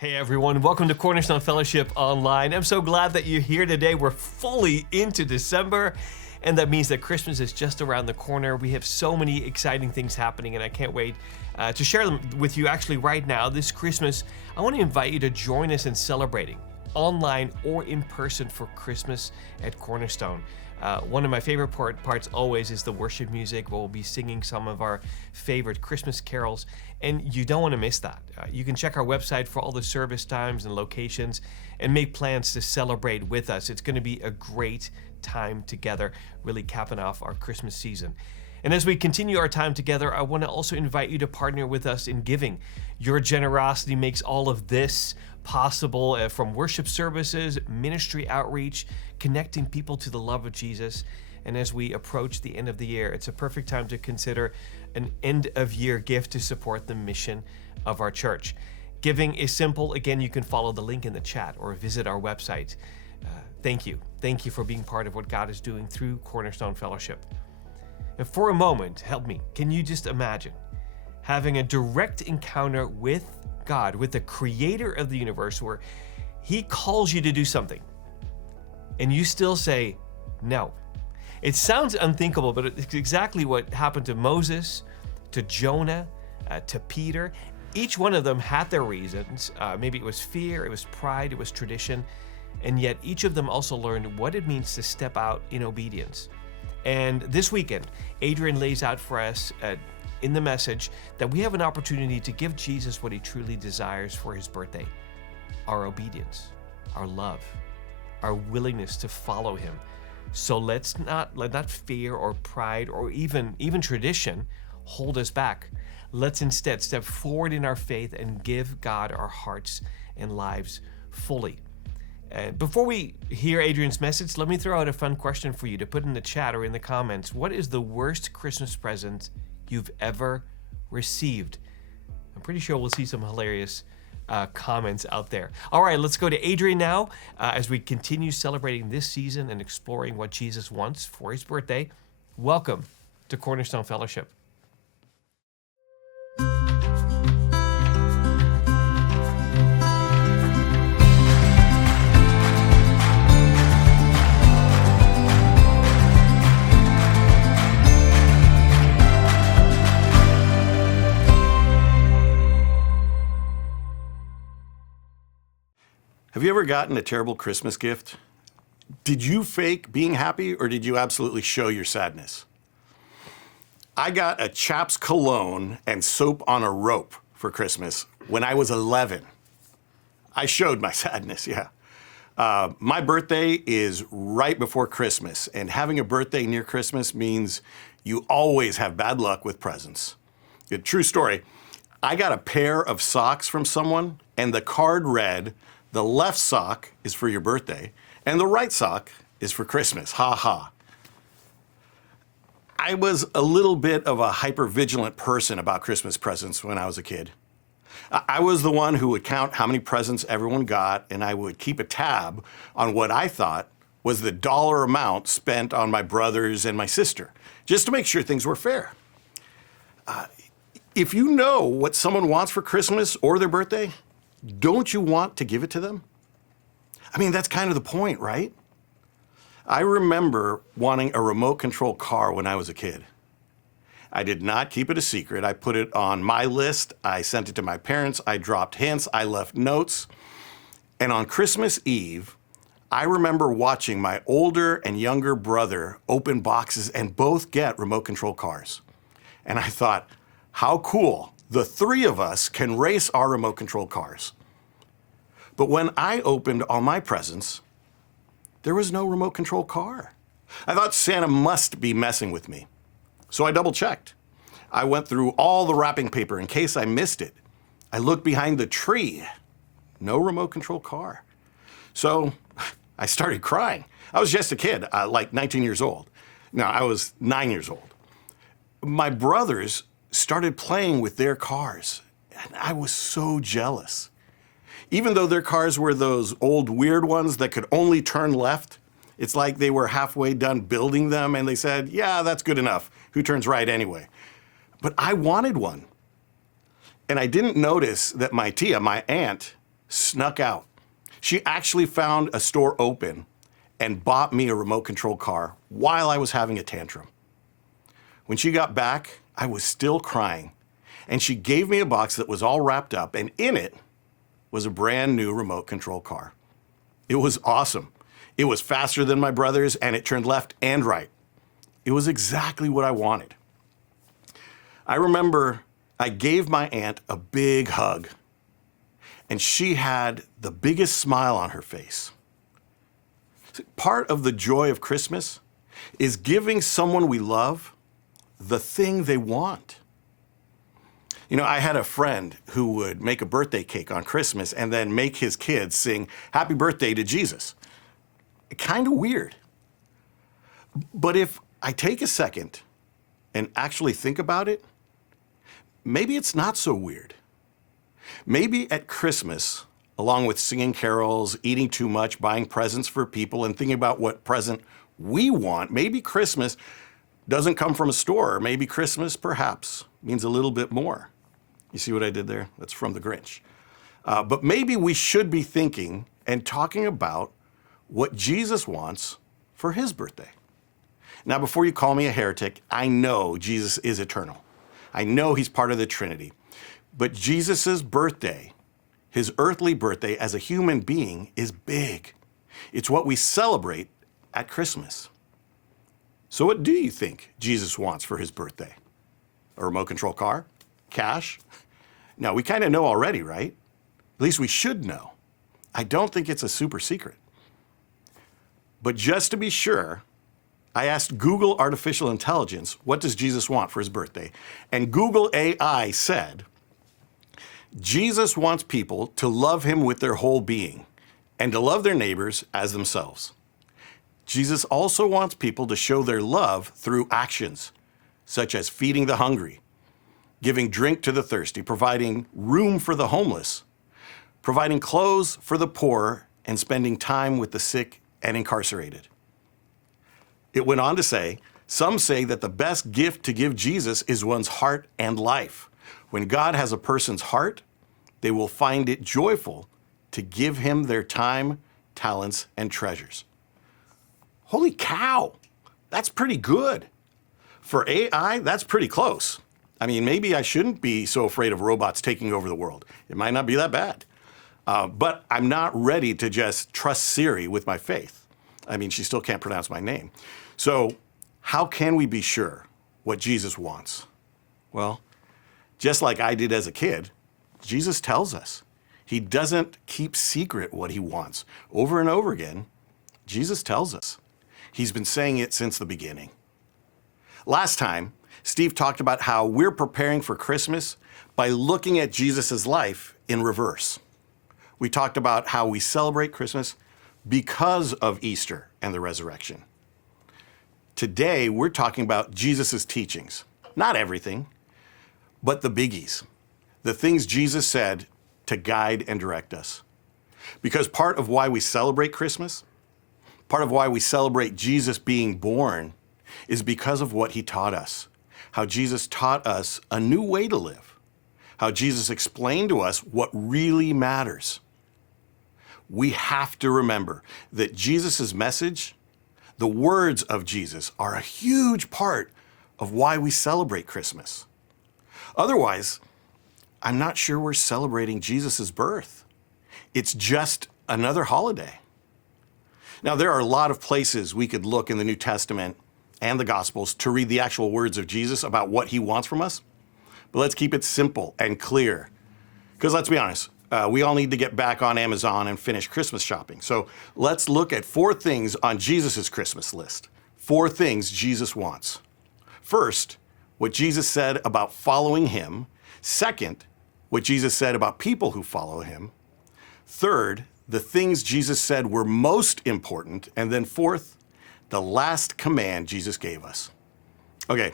Hey everyone, welcome to Cornerstone Fellowship Online. I'm so glad that you're here today. We're fully into December, and that means that Christmas is just around the corner. We have so many exciting things happening, and I can't wait to share them with you actually right now. This Christmas, I want to invite you to join us in celebrating online or in person for Christmas at Cornerstone. One of my favorite parts always is the worship music. We'll be singing some of our favorite Christmas carols, and you don't want to miss that. You can check our website for all the service times and locations and make plans to celebrate with us. It's going to be a great time together, really capping off our Christmas season. And as we continue our time together, I want to also invite you to partner with us in giving. Your generosity makes all of this possible, from worship services, ministry outreach, connecting people to the love of Jesus. And as we approach the end of the year, it's a perfect time to consider an end-of-year gift to support the mission of our church. Giving is simple. Again, you can follow the link in the chat or visit our website. Thank you. Thank you for being part of what God is doing through Cornerstone Fellowship. And for a moment, help me, can you just imagine having a direct encounter with God, with the creator of the universe, where he calls you to do something and you still say no? It sounds unthinkable, but it's exactly what happened to Moses, to Jonah, to Peter. Each one of them had their reasons. Maybe it was fear, it was pride, it was tradition, and yet each of them also learned what it means to step out in obedience. And this weekend, Adrian lays out for us in the message that we have an opportunity to give Jesus what he truly desires for his birthday: our obedience, our love, our willingness to follow him. So let's not let that fear or pride or even tradition hold us back. Let's instead step forward in our faith and give God our hearts and lives fully. Before we hear Adrian's message, let me throw out a fun question for you to put in the chat or in the comments. What is the worst Christmas present you've ever received? I'm pretty sure we'll see some hilarious comments out there. All right, let's go to Adrian now as we continue celebrating this season and exploring what Jesus wants for his birthday. Welcome to Cornerstone Fellowship. Have you ever gotten a terrible Christmas gift? Did you fake being happy, or did you absolutely show your sadness? I got a Chaps cologne and soap on a rope for Christmas when I was 11. I showed my sadness, yeah. My birthday is right before Christmas, and having a birthday near Christmas means you always have bad luck with presents. A true story. I got a pair of socks from someone, and the card read, "The left sock is for your birthday, and the right sock is for Christmas. Ha ha." I was a little bit of a hyper-vigilant person about Christmas presents when I was a kid. I was the one who would count how many presents everyone got, and I would keep a tab on what I thought was the dollar amount spent on my brothers and my sister, just to make sure things were fair. If you know what someone wants for Christmas or their birthday, don't you want to give it to them? I mean, that's kind of the point, right? I remember wanting a remote control car when I was a kid. I did not keep it a secret. I put it on my list. I sent it to my parents. I dropped hints. I left notes. And on Christmas Eve, I remember watching my older and younger brother open boxes and both get remote control cars. And I thought, how cool. The three of us can race our remote control cars. But when I opened all my presents, there was no remote control car. I thought Santa must be messing with me. So I double checked. I went through all the wrapping paper in case I missed it. I looked behind the tree. No remote control car. So I started crying. I was just a kid, like 19 years old. No, I was 9 years old. My brothers started playing with their cars, and I was so jealous. Even though their cars were those old weird ones that could only turn left, it's like they were halfway done building them and they said, yeah, that's good enough. Who turns right anyway? But I wanted one. And I didn't notice that my tia, my aunt, snuck out. She actually found a store open and bought me a remote control car while I was having a tantrum. When she got back, I was still crying, and she gave me a box that was all wrapped up, and in it was a brand new remote control car. It was awesome. It was faster than my brother's, and it turned left and right. It was exactly what I wanted. I remember I gave my aunt a big hug, and she had the biggest smile on her face. Part of the joy of Christmas is giving someone we love the thing they want. You know, I had a friend who would make a birthday cake on Christmas and then make his kids sing "Happy Birthday" to Jesus. Kind of weird. But if I take a second and actually think about it, maybe it's not so weird. Maybe at Christmas, along with singing carols, eating too much, buying presents for people, and thinking about what present we want, maybe Christmas doesn't come from a store. Maybe Christmas, perhaps, means a little bit more. You see what I did there? That's from the Grinch. But maybe we should be thinking and talking about what Jesus wants for his birthday. Now, before you call me a heretic, I know Jesus is eternal. I know he's part of the Trinity. But Jesus' birthday, his earthly birthday as a human being, is big. It's what we celebrate at Christmas. So what do you think Jesus wants for his birthday? A remote control car? Cash? Now, we kind of know already, right? At least we should know. I don't think it's a super secret. But just to be sure, I asked Google Artificial Intelligence, what does Jesus want for his birthday? And Google AI said, Jesus wants people to love him with their whole being and to love their neighbors as themselves. Jesus also wants people to show their love through actions, such as feeding the hungry, giving drink to the thirsty, providing room for the homeless, providing clothes for the poor, and spending time with the sick and incarcerated. It went on to say, some say that the best gift to give Jesus is one's heart and life. When God has a person's heart, they will find it joyful to give him their time, talents, and treasures. Holy cow, that's pretty good. For AI, that's pretty close. I mean, maybe I shouldn't be so afraid of robots taking over the world. It might not be that bad. But I'm not ready to just trust Siri with my faith. I mean, she still can't pronounce my name. So how can we be sure what Jesus wants? Well, just like I did as a kid, Jesus tells us. He doesn't keep secret what he wants. Over and over again, Jesus tells us. He's been saying it since the beginning. Last time, Steve talked about how we're preparing for Christmas by looking at Jesus' life in reverse. We talked about how we celebrate Christmas because of Easter and the resurrection. Today, we're talking about Jesus' teachings. Not everything, but the biggies. The things Jesus said to guide and direct us. Because part of why we celebrate Christmas, part of why we celebrate Jesus being born, is because of what he taught us. How Jesus taught us a new way to live. How Jesus explained to us what really matters. We have to remember that Jesus' message, the words of Jesus, are a huge part of why we celebrate Christmas. Otherwise, I'm not sure we're celebrating Jesus' birth. It's just another holiday. Now, there are a lot of places we could look in the New Testament and the Gospels to read the actual words of Jesus about what he wants from us. But let's keep it simple and clear. Because let's be honest, we all need to get back on Amazon and finish Christmas shopping. So let's look at 4 things on Jesus' Christmas list. 4 things Jesus wants. First, what Jesus said about following him. Second, what Jesus said about people who follow him. Third, the things Jesus said were most important. And then fourth, the last command Jesus gave us. Okay,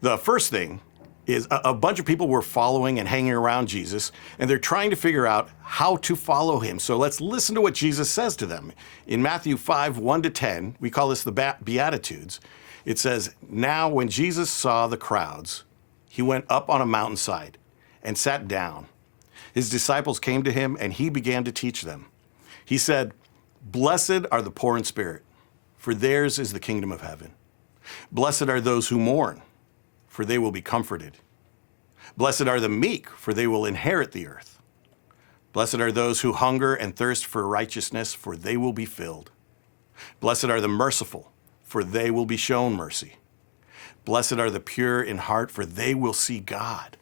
the first thing is a bunch of people were following and hanging around Jesus, and they're trying to figure out how to follow him. So let's listen to what Jesus says to them. In Matthew 5, 1-10, we call this the Beatitudes. It says, "Now when Jesus saw the crowds, he went up on a mountainside and sat down. His disciples came to him, and he began to teach them. He said, "Blessed are the poor in spirit, for theirs is the kingdom of heaven. Blessed are those who mourn, for they will be comforted. Blessed are the meek, for they will inherit the earth. Blessed are those who hunger and thirst for righteousness, for they will be filled. Blessed are the merciful, for they will be shown mercy. Blessed are the pure in heart, for they will see God.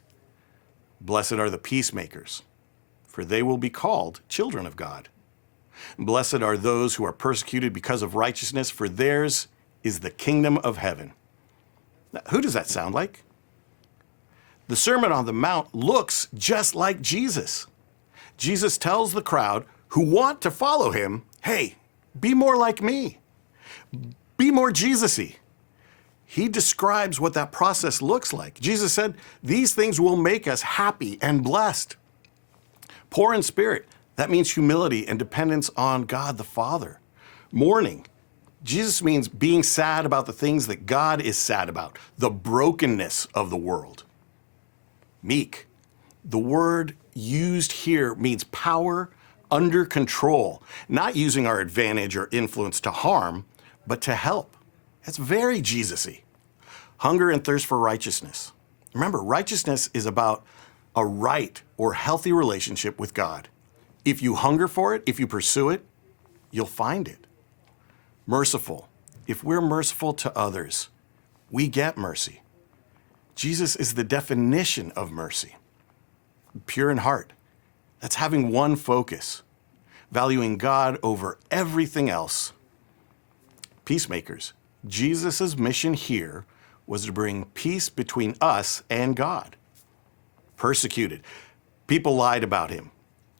Blessed are the peacemakers, for they will be called children of God. Blessed are those who are persecuted because of righteousness, for theirs is the kingdom of heaven." Now, who does that sound like? The Sermon on the Mount looks just like Jesus. Jesus tells the crowd who want to follow him, hey, be more like me. Be more Jesus-y. He describes what that process looks like. Jesus said, these things will make us happy and blessed. Poor in spirit, that means humility and dependence on God the Father. Mourning, Jesus means being sad about the things that God is sad about, the brokenness of the world. Meek, the word used here means power under control, not using our advantage or influence to harm, but to help. That's very Jesus-y. Hunger and thirst for righteousness. Remember, righteousness is about a right or healthy relationship with God. If you hunger for it, if you pursue it, you'll find it. Merciful. If we're merciful to others, we get mercy. Jesus is the definition of mercy. Pure in heart. That's having one focus, valuing God over everything else. Peacemakers. Jesus' mission here was to bring peace between us and God. Persecuted. People lied about him,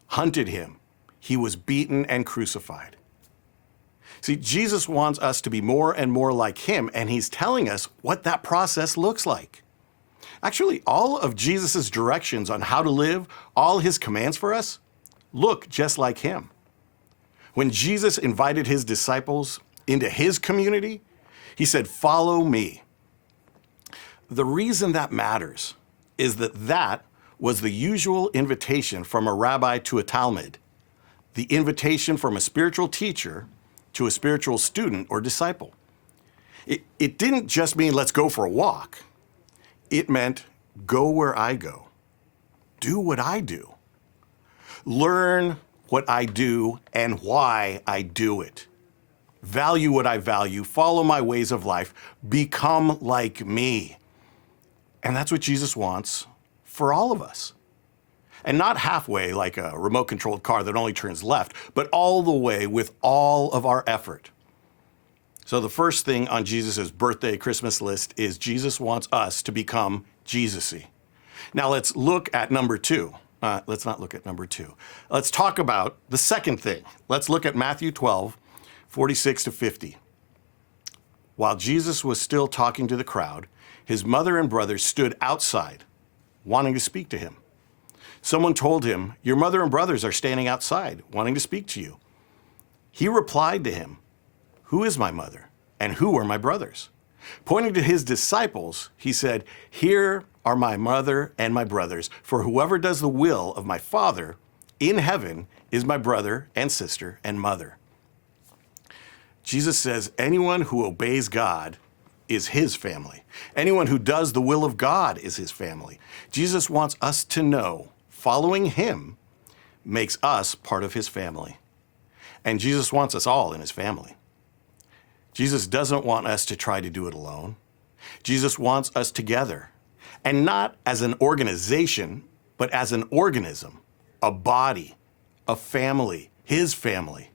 hunted him. He was beaten and crucified. See, Jesus wants us to be more and more like him, and he's telling us what that process looks like. Actually, all of Jesus' directions on how to live, all his commands for us, look just like him. When Jesus invited his disciples into his community, he said, "Follow me." The reason that matters is that was the usual invitation from a rabbi to a Talmud, the invitation from a spiritual teacher to a spiritual student or disciple. It didn't just mean let's go for a walk. It meant go where I go, do what I do, learn what I do and why I do it, value what I value, follow my ways of life, become like me. And that's what Jesus wants for all of us. And not halfway like a remote-controlled car that only turns left, but all the way with all of our effort. So the first thing on Jesus' birthday Christmas list is Jesus wants us to become Jesus-y. Now let's look at number two. Let's not look at number two. Let's talk about the second thing. Let's look at Matthew 12, 46 to 50. While Jesus was still talking to the crowd, his mother and brothers stood outside, wanting to speak to him. Someone told him, "Your mother and brothers are standing outside, wanting to speak to you." He replied to him, "Who is my mother, and who are my brothers?" Pointing to his disciples, he said, "Here are my mother and my brothers, for whoever does the will of my Father in heaven is my brother and sister and mother." Jesus says anyone who obeys God is his family. Anyone who does the will of God is his family. Jesus wants us to know following him makes us part of his family. And Jesus wants us all in his family. Jesus doesn't want us to try to do it alone. Jesus wants us together, and not as an organization, but as an organism, a body, a family, his family.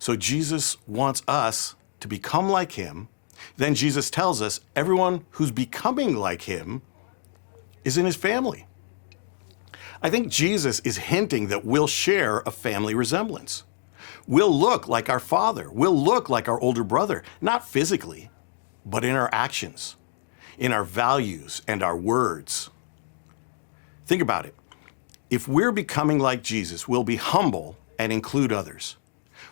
So Jesus wants us to become like him. Then Jesus tells us everyone who's becoming like him is in his family. I think Jesus is hinting that we'll share a family resemblance. We'll look like our father. We'll look like our older brother, not physically, but in our actions, in our values and our words. Think about it. If we're becoming like Jesus, we'll be humble and include others.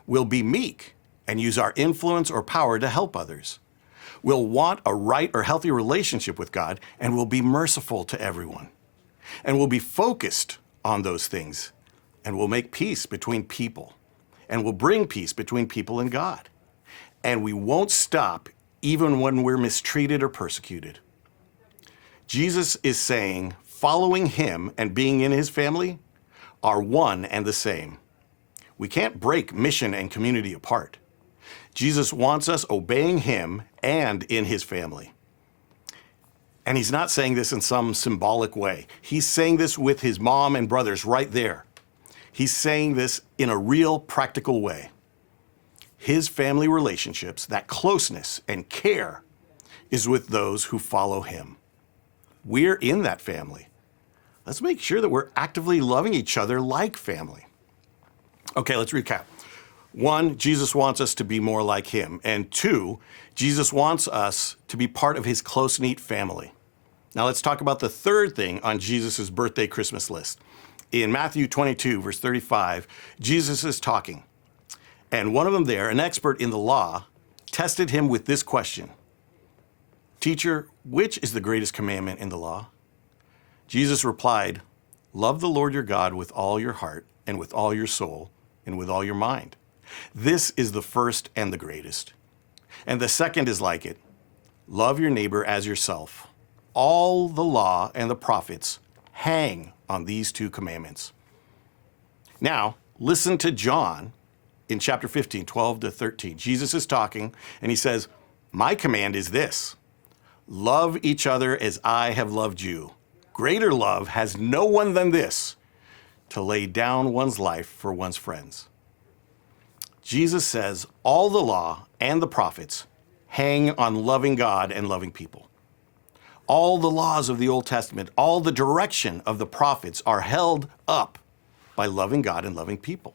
We'll be meek and use our influence or power to help others. We'll want a right or healthy relationship with God, and we'll be merciful to everyone. And we'll be focused on those things, and we'll make peace between people, and we'll bring peace between people and God. And we won't stop even when we're mistreated or persecuted. Jesus is saying following him and being in his family are one and the same. We can't break mission and community apart. Jesus wants us obeying him and in his family. And he's not saying this in some symbolic way. He's saying this with his mom and brothers right there. He's saying this in a real practical way. His family relationships, that closeness and care, is with those who follow him. We're in that family. Let's make sure that we're actively loving each other like family. Okay, let's recap. 1, Jesus wants us to be more like him. And 2, Jesus wants us to be part of his close-knit family. Now let's talk about the third thing on Jesus' birthday Christmas list. In Matthew 22, verse 35, Jesus is talking. And one of them there, an expert in the law, tested him with this question. Teacher, which is the greatest commandment in the law? Jesus replied, love the Lord your God with all your heart and with all your soul and with all your mind. This is the first and the greatest. And the second is like it. Love your neighbor as yourself. All the law and the prophets hang on these 2 commandments. Now, listen to John in chapter 15, 12 to 13. Jesus is talking, and he says, my command is this. Love each other as I have loved you. Greater love has no one than this, to lay down one's life for one's friends. Jesus says all the law and the prophets hang on loving God and loving people. All the laws of the Old Testament, all the direction of the prophets are held up by loving God and loving people.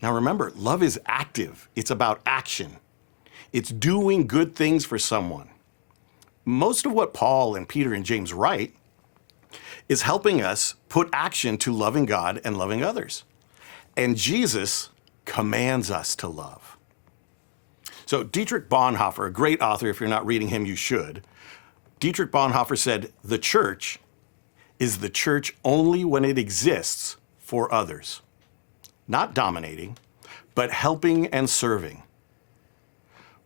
Now remember, love is active. It's about action. It's doing good things for someone. Most of what Paul and Peter and James write is helping us put action to loving God and loving others. And Jesus commands us to love. So Dietrich Bonhoeffer, a great author, if you're not reading him, you should. Dietrich Bonhoeffer said, the church is the church only when it exists for others. Not dominating, but helping and serving.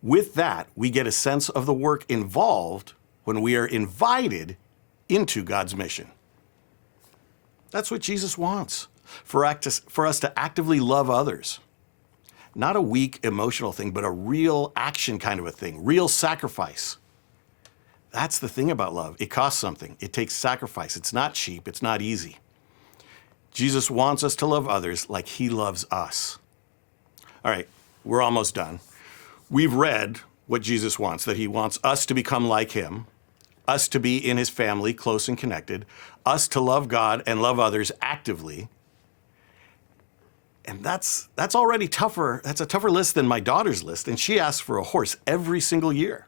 With that, we get a sense of the work involved when we are invited into God's mission. That's what Jesus wants, for us to actively love others. Not a weak emotional thing, but a real action kind of a thing, real sacrifice. That's the thing about love. It costs something. It takes sacrifice. It's not cheap. It's not easy. Jesus wants us to love others like he loves us. All right, we're almost done. We've read what Jesus wants, that he wants us to become like him, us to be in his family, close and connected, us to love God and love others actively. And that's already tougher. That's a tougher list than my daughter's list, and she asks for a horse every single year.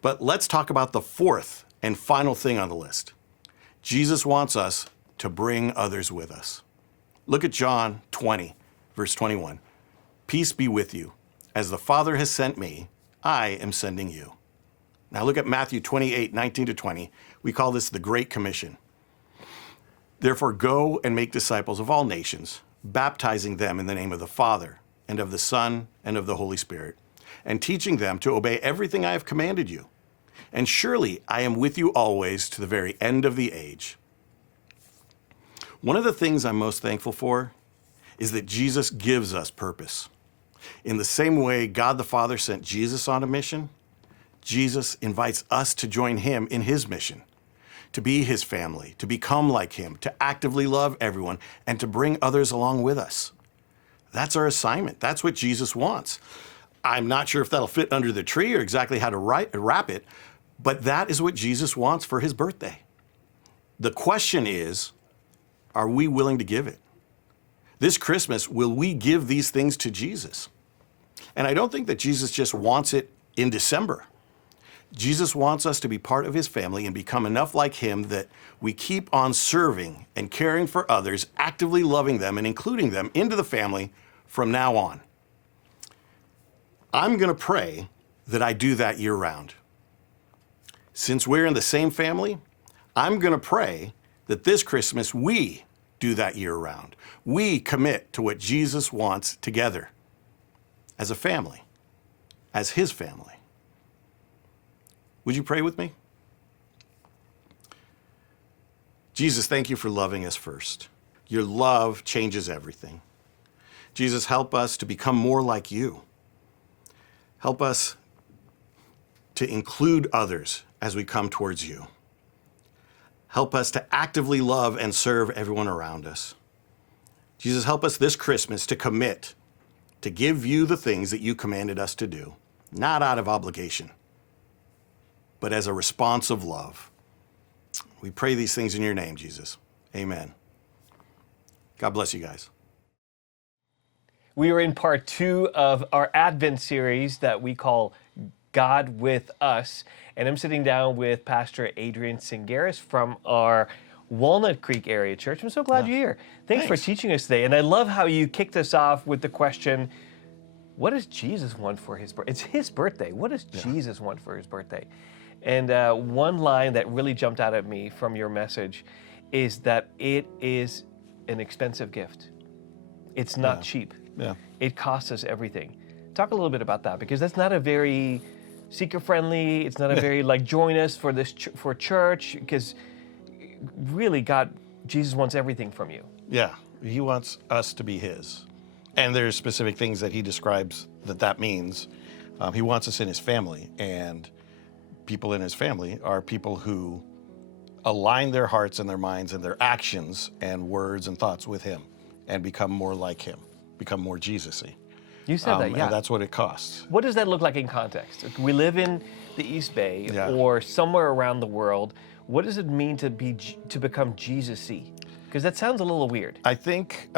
But let's talk about the fourth and final thing on the list. Jesus wants us to bring others with us. Look at John 20, verse 21. Peace be with you. As the Father has sent me, I am sending you. Now look at Matthew 28, 19 to 20. We call this the Great Commission. Therefore go and make disciples of all nations, baptizing them in the name of the Father and of the Son and of the Holy Spirit, and teaching them to obey everything I have commanded you. And surely I am with you always to the very end of the age. One of the things I'm most thankful for is that Jesus gives us purpose. In the same way God the Father sent Jesus on a mission, Jesus invites us to join him in his mission, to be his family, to become like him, to actively love everyone, and to bring others along with us. That's our assignment. That's what Jesus wants. I'm not sure if that'll fit under the tree or exactly how to wrap it, but that is what Jesus wants for his birthday. The question is, are we willing to give it? This Christmas, will we give these things to Jesus? And I don't think that Jesus just wants it in December. Jesus wants us to be part of his family and become enough like him that we keep on serving and caring for others, actively loving them and including them into the family from now on. I'm going to pray that I do that year round. Since we're in the same family, I'm going to pray that this Christmas we do that year round. We commit to what Jesus wants together as a family, as his family. Would you pray with me? Jesus, thank you for loving us first. Your love changes everything. Jesus, help us to become more like you. Help us to include others as we come towards you. Help us to actively love and serve everyone around us. Jesus, help us this Christmas to commit to give you the things that you commanded us to do, not out of obligation, but as a response of love. We pray these things in your name, Jesus. Amen. God bless you guys. We are in part 2 of our Advent series that we call God with Us. And I'm sitting down with Pastor Adrian Singaris from our Walnut Creek area church. I'm so glad you're here. Thanks for teaching us today. And I love how you kicked us off with the question, what does Jesus want for his birthday? It's his birthday. What does Jesus want for his birthday? And one line that really jumped out at me from your message is that it is an expensive gift. It's not cheap. Yeah. It costs us everything. Talk a little bit about that, because that's not a very seeker-friendly, it's not a very like join us for this for church, because really Jesus wants everything from you. Yeah, he wants us to be his. And there's specific things that he describes that means. He wants us in his family, and people in his family are people who align their hearts and their minds and their actions and words and thoughts with him and become more like him, become more Jesus-y. You said that, yeah. And that's what it costs. What does that look like in context? We live in the East Bay or somewhere around the world. What does it mean to become Jesus-y? Because that sounds a little weird. I think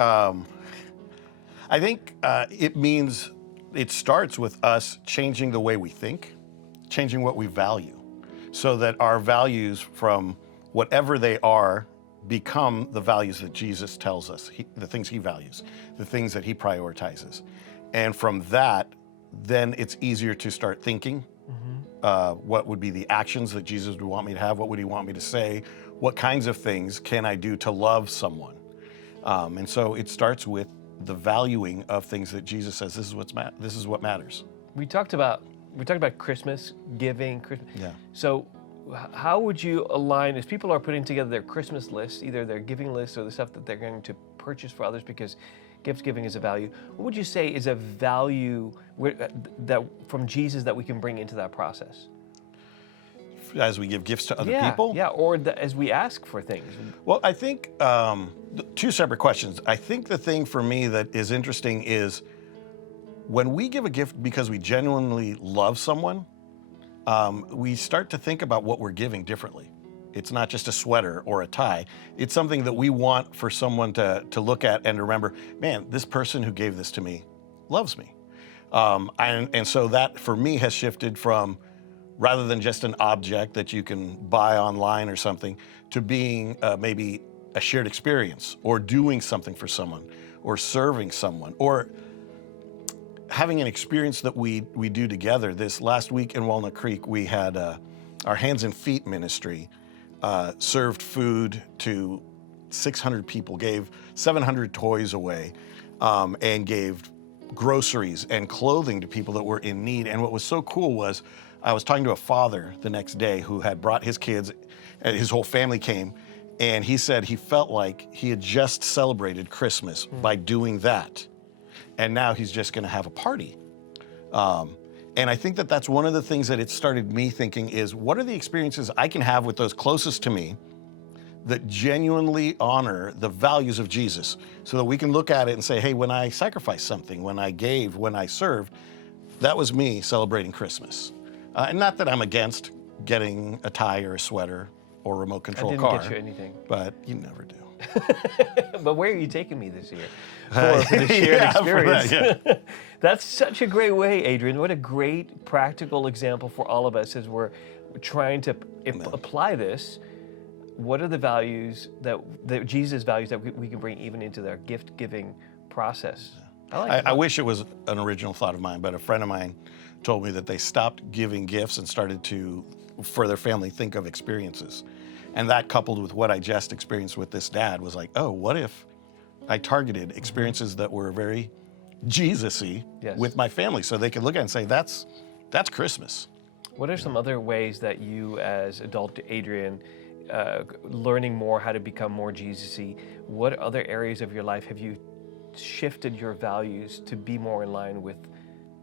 it means it starts with us changing the way we think, changing what we value, so that our values from whatever they are become the values that Jesus tells us, the things he values, the things that he prioritizes. And from that, then it's easier to start thinking, what would be the actions that Jesus would want me to have? What would he want me to say? What kinds of things can I do to love someone? And so it starts with the valuing of things that Jesus says, this is what matters. We talked about Christmas, giving, Christmas. Yeah. So how would you align, as people are putting together their Christmas lists, either their giving lists or the stuff that they're going to purchase for others because gift giving is a value, what would you say is a value that from Jesus that we can bring into that process? As we give gifts to other people? Yeah, or as we ask for things. Well, I think two separate questions. I think the thing for me that is interesting is when we give a gift because we genuinely love someone, we start to think about what we're giving differently. It's not just a sweater or a tie. It's something that we want for someone to look at and remember, man, this person who gave this to me loves me. And so that for me has shifted from rather than just an object that you can buy online or something to being maybe a shared experience or doing something for someone or serving someone or having an experience that we do together. This last week in Walnut Creek, we had our Hands and Feet ministry served food to 600 people, gave 700 toys away, and gave groceries and clothing to people that were in need. And what was so cool was I was talking to a father the next day who had brought his kids, and his whole family came, and he said he felt like he had just celebrated Christmas by doing that. And now he's just gonna have a party. And I think that that's one of the things that it started me thinking is, what are the experiences I can have with those closest to me that genuinely honor the values of Jesus, so that we can look at it and say, hey, when I sacrificed something, when I gave, when I served, that was me celebrating Christmas. And not that I'm against getting a tie or a sweater or a remote control car. I didn't get you anything. But you never do. But where are you taking me this year? For the shared experience. That, That's such a great way, Adrian. What a great practical example for all of us as we're trying to apply this. What are the values that Jesus values that we can bring even into their gift-giving process? I wish it was an original thought of mine, but a friend of mine told me that they stopped giving gifts and started to, for their family, think of experiences. And that coupled with what I just experienced with this dad was like, oh, what if I targeted experiences that were very Jesus-y Yes. with my family so they could look at it and say, that's Christmas. What are some other ways that you, as adult Adrian, learning more how to become more Jesus-y, what other areas of your life have you shifted your values to be more in line with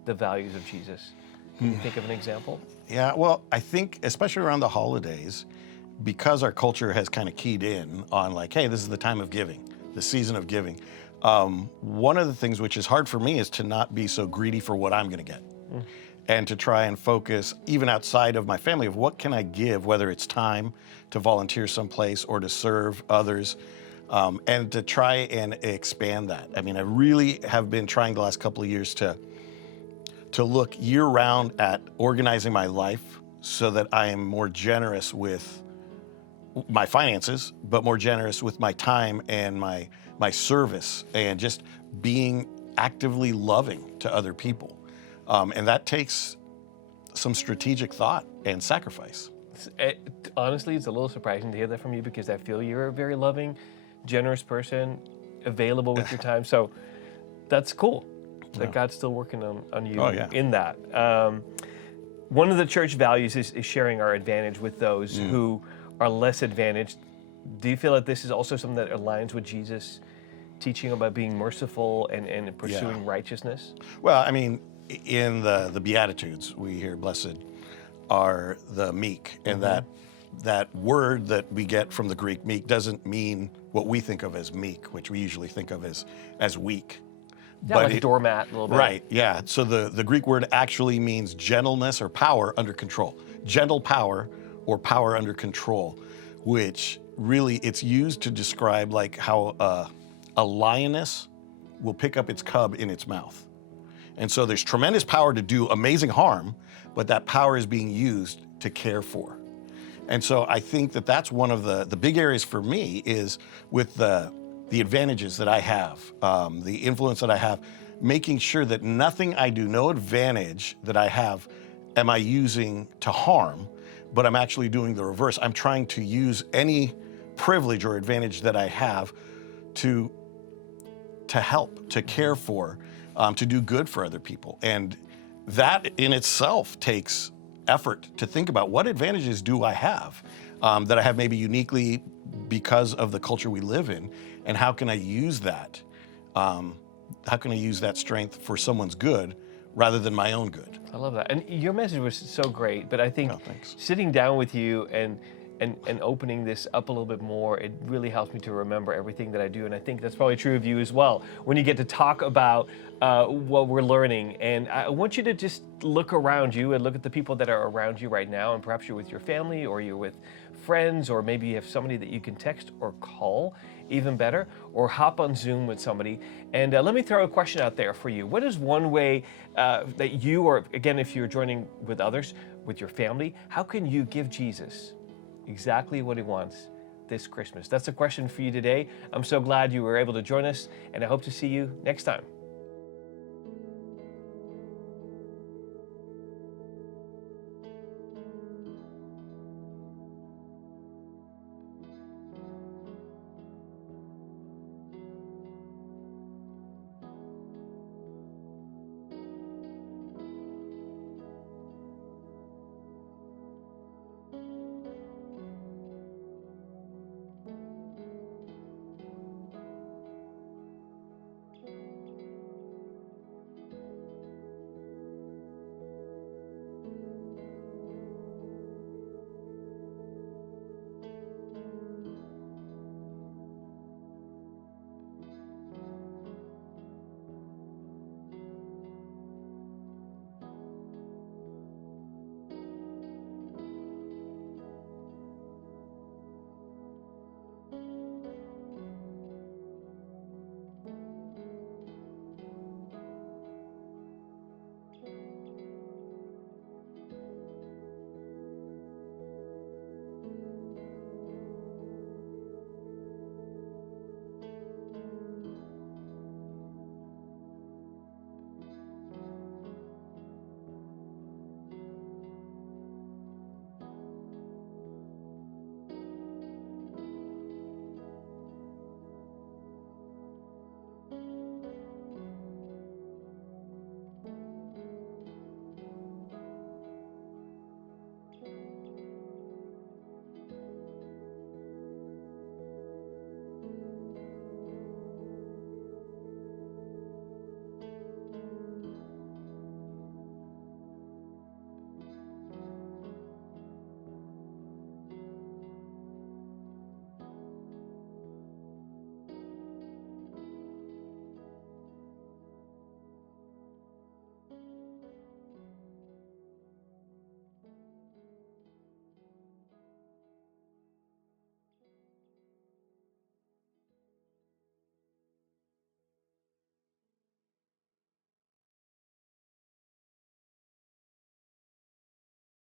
the values of Jesus? Can you think of an example? Yeah, well, I think especially around the holidays, because our culture has kind of keyed in on like, hey, this is the time of giving, the season of giving. One of the things which is hard for me is to not be so greedy for what I'm going to get. And to try and focus, even outside of my family, of what can I give, whether it's time to volunteer someplace or to serve others, and to try and expand that. I mean, I really have been trying the last couple of years to look year-round at organizing my life so that I am more generous with my finances, but more generous with my time and my service, and just being actively loving to other people. And that takes some strategic thought and sacrifice. Honestly, it's a little surprising to hear that from you because I feel you're a very loving, generous person, available with your time. So that's cool that God's still working on you in that. One of the church values is sharing our advantage with those who are less advantaged. Do you feel that this is also something that aligns with Jesus' teaching about being merciful and pursuing righteousness? Well, I mean, in the Beatitudes, we hear, blessed are the meek, and that word that we get from the Greek, meek, doesn't mean what we think of as meek, which we usually think of as weak. Yeah, but like a doormat a little bit. Right, yeah. So the Greek word actually means gentleness or power under control. Gentle power or power under control, which really it's used to describe like how a lioness will pick up its cub in its mouth. And so there's tremendous power to do amazing harm, but that power is being used to care for. And so I think that that's one of the big areas for me is with the advantages that I have, the influence that I have, making sure that nothing I do, no advantage that I have, am I using to harm, but I'm actually doing the reverse. I'm trying to use any privilege or advantage that I have to help, to care for, to do good for other people. And that in itself takes effort to think about what advantages do I have that I have maybe uniquely because of the culture we live in, and how can I use that? How can I use that strength for someone's good rather than my own good? I love that. And your message was so great, but I think sitting down with you and opening this up a little bit more, it really helps me to remember everything that I do. And I think that's probably true of you as well. When you get to talk about what we're learning, and I want you to just look around you and look at the people that are around you right now, and perhaps you're with your family or you're with friends, or maybe you have somebody that you can text or call, even better, or hop on Zoom with somebody. And let me throw a question out there for you. What is one way that you, or again, if you're joining with others, with your family, how can you give Jesus exactly what he wants this Christmas? That's a question for you today. I'm so glad you were able to join us, and I hope to see you next time.